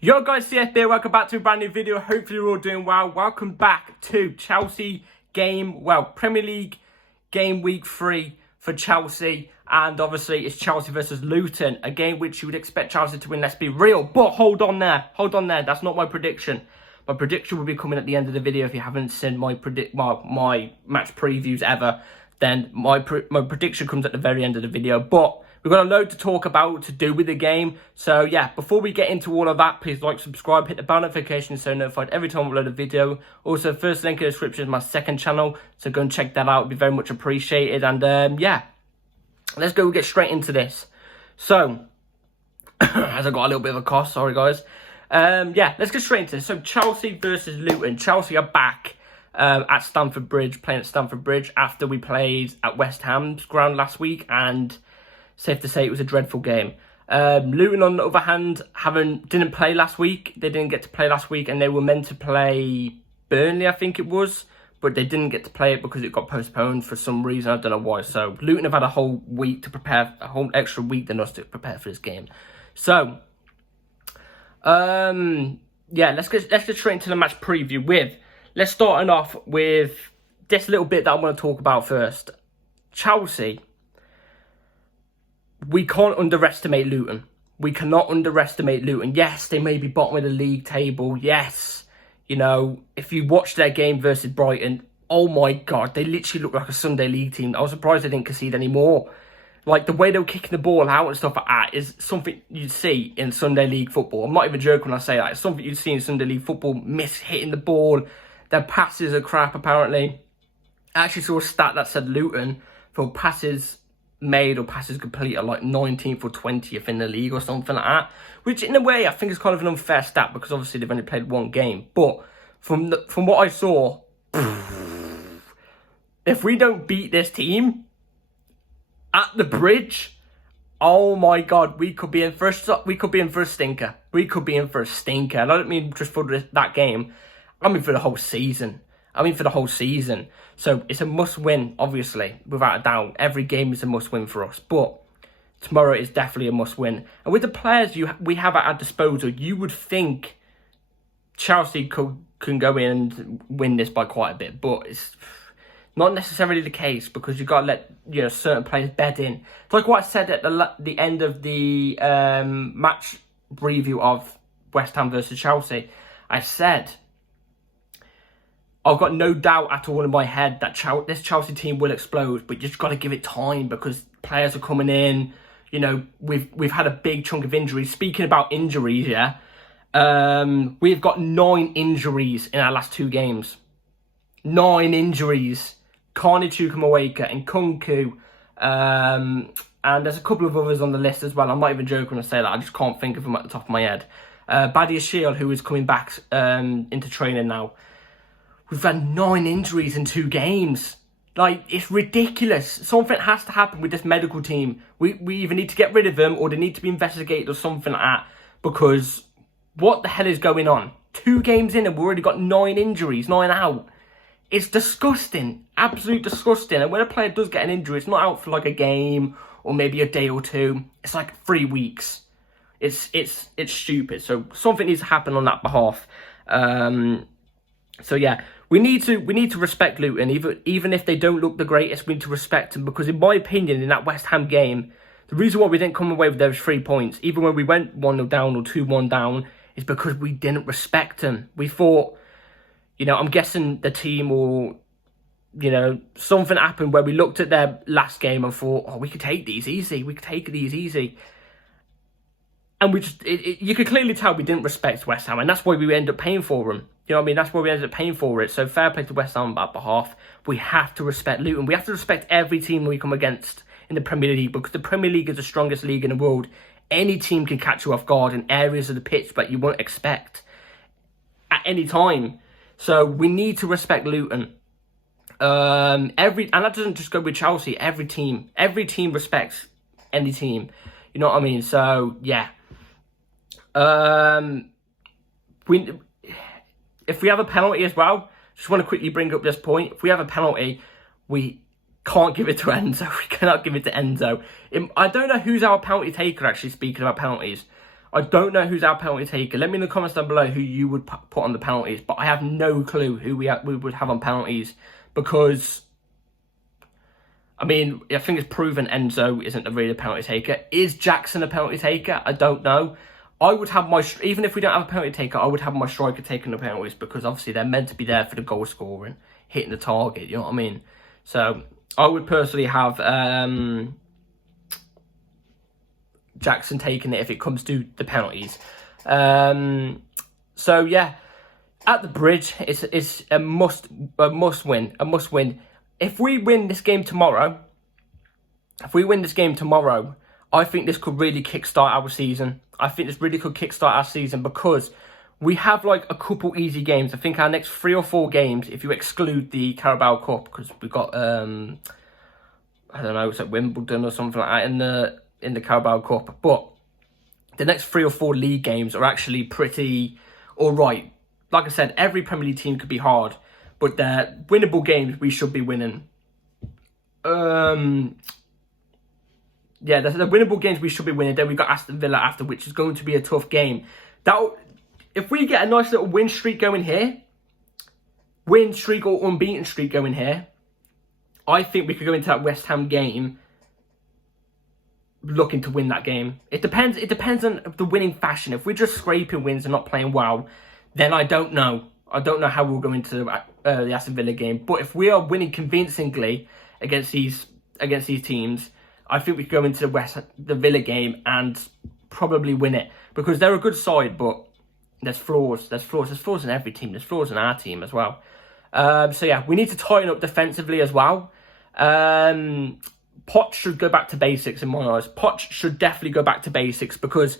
Yo guys, CF here, welcome back to a brand new video. Hopefully you're all doing well. Welcome back to Chelsea Premier League game week 3 for Chelsea. And obviously it's Chelsea versus Luton, a game which you would expect Chelsea to win, let's be real. But hold on there, that's not my prediction. My prediction will be coming at the end of the video. If you haven't seen my match previews ever, then my prediction comes at the very end of the video. But we've got a load to talk about, to do with the game. So yeah, before we get into all of that, please like, subscribe, hit the bell notification so you're notified every time I upload a video. Also, first link in the description is my second channel, so go and check that out. It'd be very much appreciated. And yeah, let's go get straight into this. So, as I got a little bit of a cough, sorry guys. Yeah, let's get straight into this. So Chelsea versus Luton. Chelsea are back at Stamford Bridge, playing at Stamford Bridge after we played at West Ham's ground last week, and safe to say it was a dreadful game. Luton, on the other hand, didn't play last week. They didn't get to play last week, and they were meant to play Burnley, I think it was, but they didn't get to play it because it got postponed for some reason. I don't know why. So Luton have had a whole week to prepare, a whole extra week than us to prepare for this game. So, yeah, let's get straight into the match preview. Let's start off with this little bit that I want to talk about first. Chelsea. We can't underestimate Luton. We cannot underestimate Luton. Yes, they may be bottom of the league table. Yes, you know, if you watch their game versus Brighton, oh my God, they literally look like a Sunday league team. I was surprised they didn't concede any more. Like, the way they were kicking the ball out and stuff like that is something you'd see in Sunday league football. I'm not even joking when I say that. It's something you'd see in Sunday league football, hitting the ball. Their passes are crap, apparently. I actually saw a stat that said Luton, for passes made or passes complete, are like 19th or 20th in the league or something like that. Which, in a way, I think is kind of an unfair stat because obviously they've only played one game. But from what I saw, if we don't beat this team at the Bridge, oh my God, we could be in for a stinker. We could be in for a stinker. And I don't mean just for that game. I mean for the whole season. So it's a must-win, obviously, without a doubt. Every game is a must-win for us. But tomorrow is definitely a must-win. And with the players we have at our disposal, you would think Chelsea can go in and win this by quite a bit. But it's not necessarily the case, because you've got to let certain players bed in. It's like what I said at the end of the match review of West Ham versus Chelsea. I said, I've got no doubt at all in my head that this Chelsea team will explode, but you just got to give it time because players are coming in. You know, we've had a big chunk of injuries. Speaking about injuries, yeah, we've got 9 injuries in our last 2 games. 9 injuries. Carney Chukwuemeka and Kunku, and there's a couple of others on the list as well. I'm not even joking when I say that. I just can't think of them at the top of my head. Badia Shield, who is coming back into training now. We've had 9 injuries in 2 games. Like, it's ridiculous. Something has to happen with this medical team. We either need to get rid of them or they need to be investigated or something like that. Because what the hell is going on? 2 games in and we've already got 9 injuries, 9 out. It's disgusting. Absolute disgusting. And when a player does get an injury, it's not out for like a game or maybe a day or 2. It's like 3 weeks. It's stupid. So something needs to happen on that behalf. So yeah, we need to respect Luton, even if they don't look the greatest. We need to respect them, because in my opinion, in that West Ham game, the reason why we didn't come away with those 3 points, even when we went 1-0 down or 2-1 down, is because we didn't respect them. We thought, I'm guessing the team or something happened where we looked at their last game and thought, oh, we could take these easy. And we just, you could clearly tell we didn't respect West Ham, and that's why we ended up paying for them. You know what I mean? That's why we ended up paying for it. So fair play to West Ham on that behalf. We have to respect Luton. We have to respect every team we come against in the Premier League, because the Premier League is the strongest league in the world. Any team can catch you off guard in areas of the pitch that you won't expect at any time. So we need to respect Luton. And that doesn't just go with Chelsea. Every team respects any team. You know what I mean? So yeah. If we have a penalty as well, just want to quickly bring up this point. If we have a penalty, we can't give it to Enzo. We cannot give it to Enzo. I don't know who's our penalty taker, actually, speaking about penalties. I don't know who's our penalty taker. Let me in the comments down below who you would put on the penalties. But I have no clue who we would have on penalties, because, I mean, I think it's proven Enzo isn't a really penalty taker. Is Jackson a penalty taker? I don't know. I would have even if we don't have a penalty taker, I would have my striker taking the penalties, because obviously they're meant to be there for the goal scoring, hitting the target, you know what I mean? So I would personally have Jackson taking it if it comes to the penalties. So yeah, at the Bridge, it's a must win. If we win this game tomorrow, I think this could really kickstart our season. I think this really could kickstart our season, because we have like a couple easy games. I think our next 3 or 4 games, if you exclude the Carabao Cup, because we've got I don't know, it's like Wimbledon or something like that in the Carabao Cup. But the next 3 or 4 league games are actually pretty alright. Like I said, every Premier League team could be hard, but they're winnable games we should be winning. Yeah, the winnable games we should be winning. Then we've got Aston Villa after, which is going to be a tough game. If we get a nice little win streak going here, win streak or unbeaten streak going here, I think we could go into that West Ham game looking to win that game. It depends on the winning fashion. If we're just scraping wins and not playing well, then I don't know. I don't know how we'll go into the Aston Villa game. But if we are winning convincingly against these teams, I think we could go into the Villa game and probably win it, because they're a good side, but there's flaws. There's flaws in every team. There's flaws in our team as well. So yeah, we need to tighten up defensively as well. Poch should go back to basics in my eyes. Poch should definitely go back to basics, because,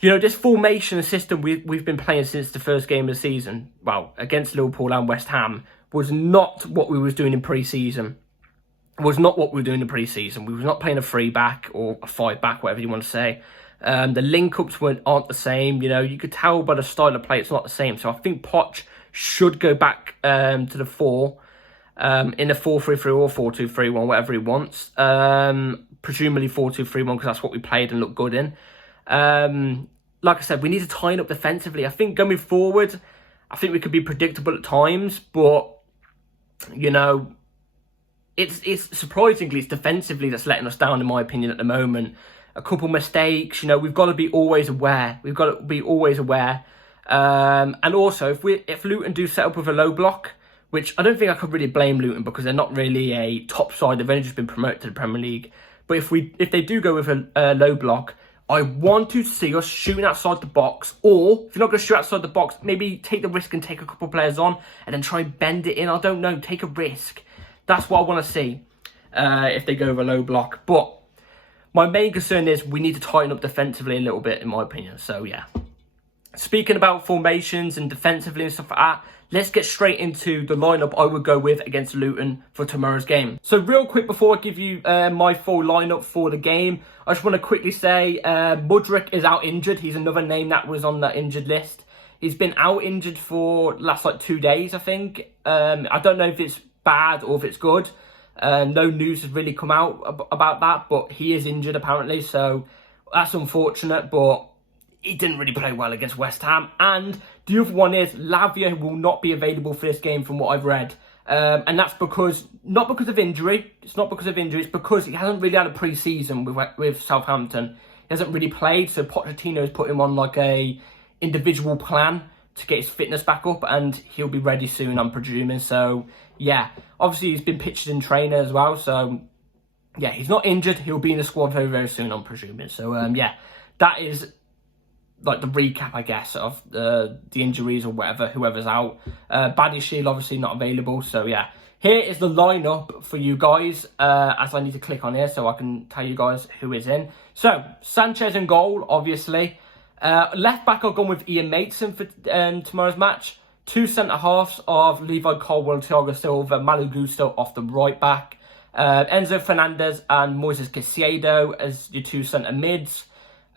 you know, this formation system we've been playing since the first game of the season, well, against Liverpool and West Ham, was not what we was doing in pre-season. Was not what we were doing in the pre-season. We were not playing a 3-back or a 5-back, whatever you want to say. The link-ups aren't the same. You know, you could tell by the style of play it's not the same. So I think Poch should go back to the 4 in a 4-3-3 or 4-2-3-1, whatever he wants. Presumably 4-2-3-1, because that's what we played and looked good in. Like I said, we need to tighten up defensively. I think going forward, I think we could be predictable at times, but, you know, it's surprisingly, it's defensively that's letting us down, in my opinion, at the moment. A couple mistakes, you know, we've got to be always aware. And also, if Luton do set up with a low block, which I don't think I could really blame Luton, because they're not really a top side. They've only just been promoted to the Premier League. But if they do go with a low block, I want to see us shooting outside the box. Or, if you're not going to shoot outside the box, maybe take the risk and take a couple of players on and then try and bend it in. I don't know, take a risk. That's what I want to see if they go with a low block. But my main concern is we need to tighten up defensively a little bit, in my opinion. So, yeah. Speaking about formations and defensively and stuff like that, let's get straight into the lineup I would go with against Luton for tomorrow's game. So, real quick, before I give you my full lineup for the game, I just want to quickly say Mudryk is out injured. He's another name that was on that injured list. He's been out injured for the last, 2 days, I think. I don't know if it's bad or if it's good. No news has really come out about that, but he is injured apparently, so that's unfortunate. But he didn't really play well against West Ham. And the other one is Lavia will not be available for this game, from what I've read, and that's not because of injury. It's not because of injury. It's because he hasn't really had a pre-season with Southampton. He hasn't really played, so Pochettino has put him on like a individual plan to get his fitness back up, and he'll be ready soon, I'm presuming. So, yeah. Obviously, he's been pitched in trainer as well. So, yeah, he's not injured. He'll be in the squad very, very soon, I'm presuming. So, yeah, that is like the recap, I guess, of the injuries or whatever, whoever's out. Badiashile, obviously not available. So, yeah. Here is the lineup for you guys, as I need to click on here so I can tell you guys who is in. So, Sanchez in goal, obviously. Left back, I've gone with Ian Mason for tomorrow's match. 2 centre-halves of Levi Colwill, Thiago Silva, Malo Gusto off the right back. Enzo Fernandez and Moises Caicedo as your 2 centre-mids.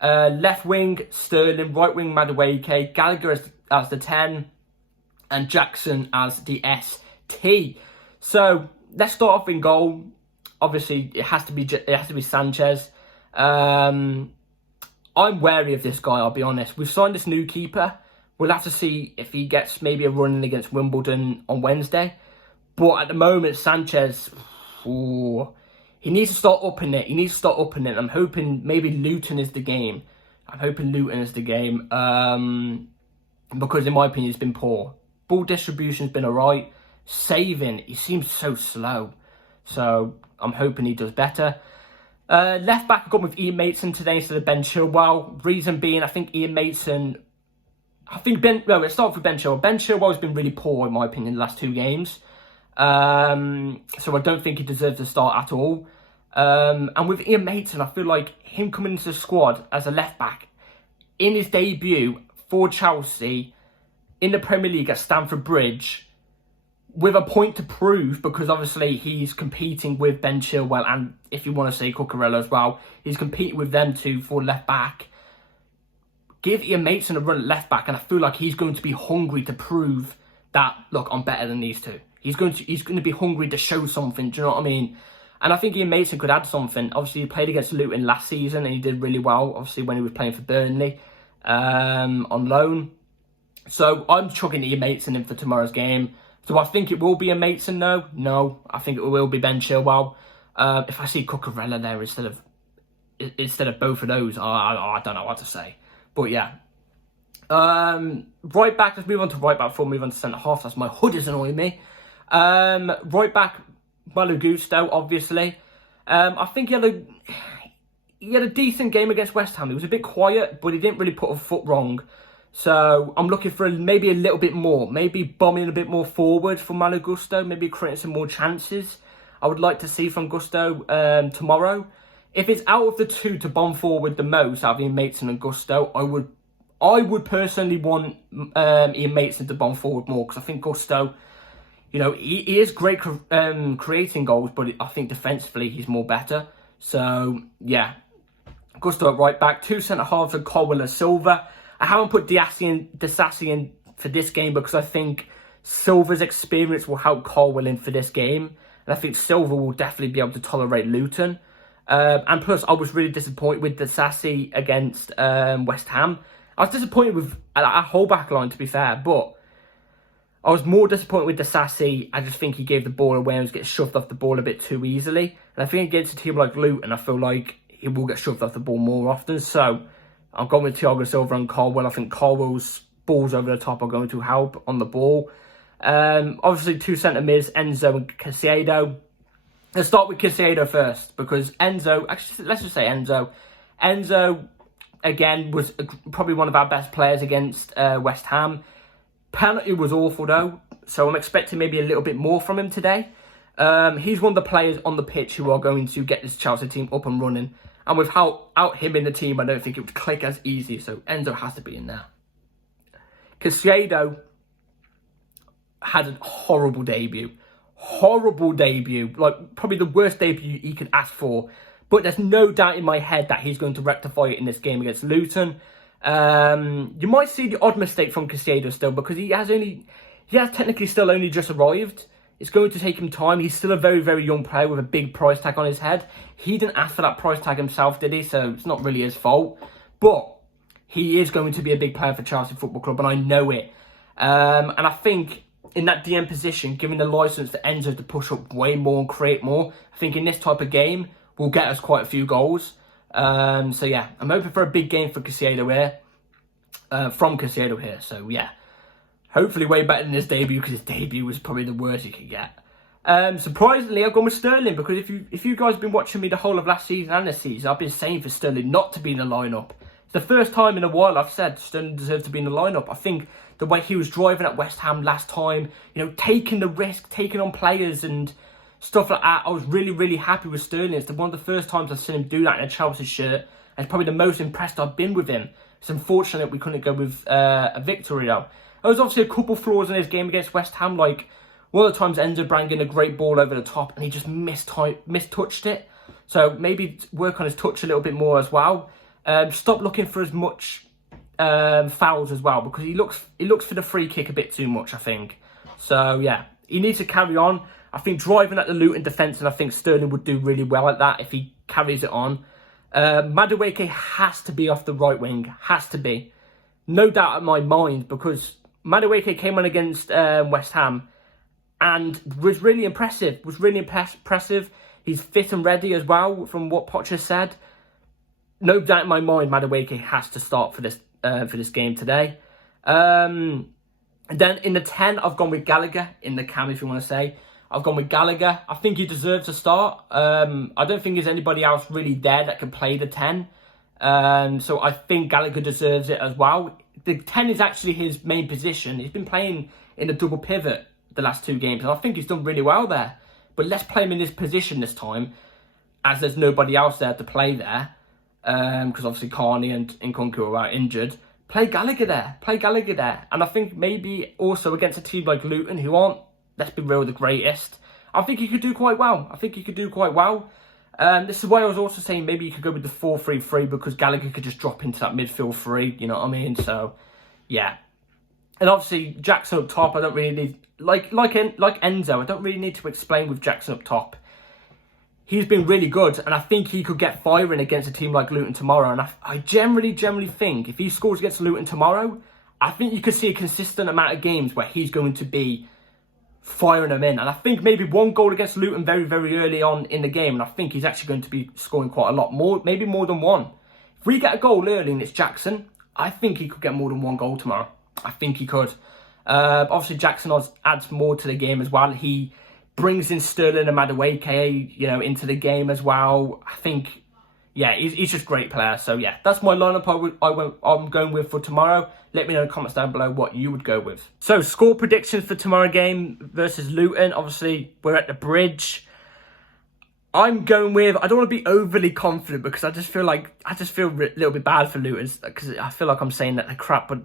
Left wing, Sterling. Right wing, Madueke. Gallagher as the 10. And Jackson as the ST. So, let's start off in goal. Obviously, it has to be Sanchez. I'm wary of this guy, I'll be honest. We've signed this new keeper. We'll have to see if he gets maybe a run against Wimbledon on Wednesday. But at the moment, Sanchez, he needs to start upping it. I'm hoping maybe Luton is the game. Because in my opinion, it's been poor. Ball distribution's been alright. Saving, he seems so slow. So I'm hoping he does better. Left back, I've gone with Ian Mason today instead of Ben Chilwell. Reason being, I think Ian Mason... let's start with Ben Chilwell. Ben Chilwell has been really poor, in my opinion, the last 2 games. So I don't think he deserves to start at all. And with Ian Mason, I feel like him coming into the squad as a left back in his debut for Chelsea in the Premier League at Stamford Bridge with a point to prove, because obviously he's competing with Ben Chilwell and, if you want to say, Cucurella as well, he's competing with them two for left back. Give Ian Mason a run at left back, and I feel like he's going to be hungry to prove that, look, I'm better than these two. He's going to be hungry to show something, do you know what I mean? And I think Ian Mason could add something. Obviously, he played against Luton last season and he did really well, obviously, when he was playing for Burnley on loan. So I'm chucking Ian Mason in for tomorrow's game. Do I think it will be Ian Mason? No, I think it will be Ben Chilwell. If I see Cucurella there instead of both of those, I don't know what to say. But yeah. Right back, let's move on to right back before we move on to centre half. That's my hood is annoying me. Right back, Malo Gusto, obviously. I think he had a decent game against West Ham. He was a bit quiet, but he didn't really put a foot wrong. So I'm looking for maybe a little bit more. Maybe bombing a bit more forward for Malo Gusto. Maybe creating some more chances. I would like to see from Gusto tomorrow. If it's out of the two to bomb forward the most, out of Ian Mason and Gusto, I would personally want Ian Mason to bomb forward more, because I think Gusto, you know, he is great creating goals, but I think defensively he's more better. So, yeah. Gusto at right back. 2 centre-halves and Colwill and Silva. I haven't put Disasi in for this game because I think Silva's experience will help Colwill in for this game. And I think Silva will definitely be able to tolerate Luton. And plus, I was really disappointed with Disasi against West Ham. I was disappointed with our whole back line, to be fair, but I was more disappointed with Disasi. I just think he gave the ball away and was getting shoved off the ball a bit too easily. And I think against a team like Luton, I feel like he will get shoved off the ball more often. So I'm going with Thiago Silva and Colwill. I think Colwill's balls over the top are going to help on the ball. Obviously, 2 centre-mids, Enzo and Caicedo. Let's start with Caicedo first, because Enzo, actually, let's just say Enzo. Enzo, again, was probably one of our best players against West Ham. Penalty was awful, though, so I'm expecting maybe a little bit more from him today. He's one of the players on the pitch who are going to get this Chelsea team up and running. And without him in the team, I don't think it would click as easy, so Enzo has to be in there. Caicedo had a horrible debut. Like, probably the worst debut he could ask for. But there's no doubt in my head that he's going to rectify it in this game against Luton. You might see the odd mistake from Caicedo still, because he has technically still only just arrived. It's going to take him time. He's still a very, very young player with a big price tag on his head. He didn't ask for that price tag himself, did he? So it's not really his fault. But he is going to be a big player for Chelsea Football Club, and I know it. And I think in that DM position, giving the licence to Enzo to push up way more and create more, I think in this type of game will get us quite a few goals. So yeah, I'm hoping for a big game for Caicedo here. From Caicedo here, so yeah. Hopefully way better than his debut, because his debut was probably the worst he could get. Surprisingly, I've gone with Sterling, because if you guys have been watching me the whole of last season and this season, I've been saying for Sterling not to be in the lineup. It's the first time in a while I've said Sterling deserves to be in the lineup. I think the way he was driving at West Ham last time, you know, taking the risk, taking on players and stuff like that, I was really, really happy with Sterling. It's one of the first times I've seen him do that in a Chelsea shirt, and it's probably the most impressed I've been with him. It's unfortunate we couldn't go with a victory, though. There was obviously a couple flaws in his game against West Ham. Like, one of the times Enzo brought in a great ball over the top and he just mistouched it. So maybe work on his touch a little bit more as well. Stop looking for as much fouls as well, because he looks for the free kick a bit too much, I think. So, yeah, he needs to carry on. I think driving at the Luton defence, and I think Sterling would do really well at that if he carries it on. Madueke has to be off the right wing. Has to be. No doubt in my mind, because Madueke came on against West Ham and was really impressive. Impressive. He's fit and ready as well, from what Poch has said. No doubt in my mind, Madueke has to start for this game today. And then in the 10, I've gone with Gallagher in the cam, if you want to say. I've gone with Gallagher. I think he deserves a start. I don't think there's anybody else really there that can play the 10. So I think Gallagher deserves it as well. The 10 is actually his main position. He's been playing in a double pivot the last 2 games, and I think he's done really well there. But let's play him in this position this time, as there's nobody else there to play there. Because obviously Carney and Nkunku are injured. Play Gallagher there. Play Gallagher there. And I think maybe also against a team like Luton, who aren't, let's be real, the greatest, I think he could do quite well. This is why I was also saying maybe you could go with the 4-3-3, because Gallagher could just drop into that midfield 3, you know what I mean? So, yeah. And obviously, Jackson up top, I don't really need, like Enzo, I don't really need to explain with Jackson up top. He's been really good, and I think he could get firing against a team like Luton tomorrow. And I generally think if he scores against Luton tomorrow, I think you could see a consistent amount of games where he's going to be firing them in. And I think maybe 1 goal against Luton very, very early on in the game, and I think he's actually going to be scoring quite a lot more, maybe more than 1. If we get a goal early and it's Jackson, I think he could get more than 1 goal tomorrow. I think he could. Obviously, Jackson adds more to the game as well. He brings in Sterling and Madueke, you know, into the game as well. I think, yeah, he's just a great player. So, yeah, that's my lineup I'm going with for tomorrow. Let me know in the comments down below what you would go with. So, score predictions for tomorrow game versus Luton. Obviously, we're at the Bridge. I'm going with, I don't want to be overly confident, because I just feel a little bit bad for Luton, because I feel like I'm saying that they're crap, but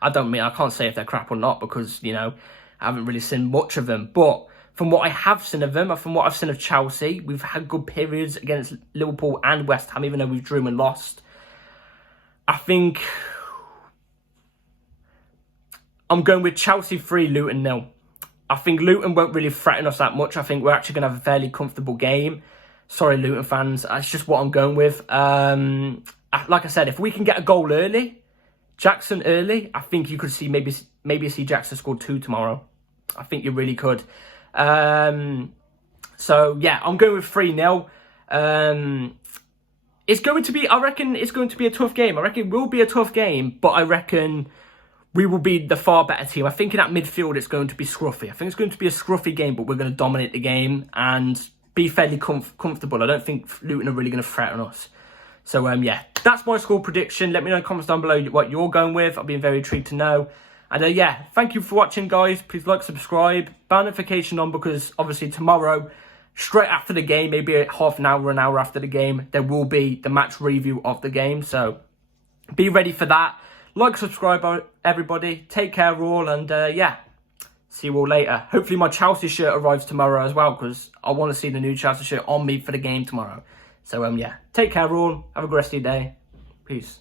I can't say if they're crap or not, because, you know, I haven't really seen much of them. But from what I have seen of them, and from what I've seen of Chelsea, we've had good periods against Liverpool and West Ham, even though we've drew and lost. I think I'm going with Chelsea 3, Luton 0. I think Luton won't really threaten us that much. I think we're actually going to have a fairly comfortable game. Sorry, Luton fans. That's just what I'm going with. Like I said, if we can get a goal early, Jackson early, I think you could see maybe see Jackson score 2 tomorrow. I think you really could. So, yeah, I'm going with 3-0. It's going to be, I reckon it's going to be a tough game. I reckon it will be a tough game, but I reckon we will be the far better team. I think in that midfield it's going to be scruffy. I think it's going to be a scruffy game, but we're going to dominate the game and be fairly comfortable. I don't think Luton are really going to threaten us. So, yeah, that's my score prediction. Let me know in the comments down below what you're going with. I'll be very intrigued to know. And, yeah, thank you for watching, guys. Please like, subscribe, bell notification on, because obviously tomorrow, straight after the game, maybe half an hour after the game, there will be the match review of the game. So, be ready for that. Like, subscribe, everybody. Take care, all. And, yeah, see you all later. Hopefully my Chelsea shirt arrives tomorrow as well, because I want to see the new Chelsea shirt on me for the game tomorrow. So, yeah, take care, all. Have a good rest of your day. Peace.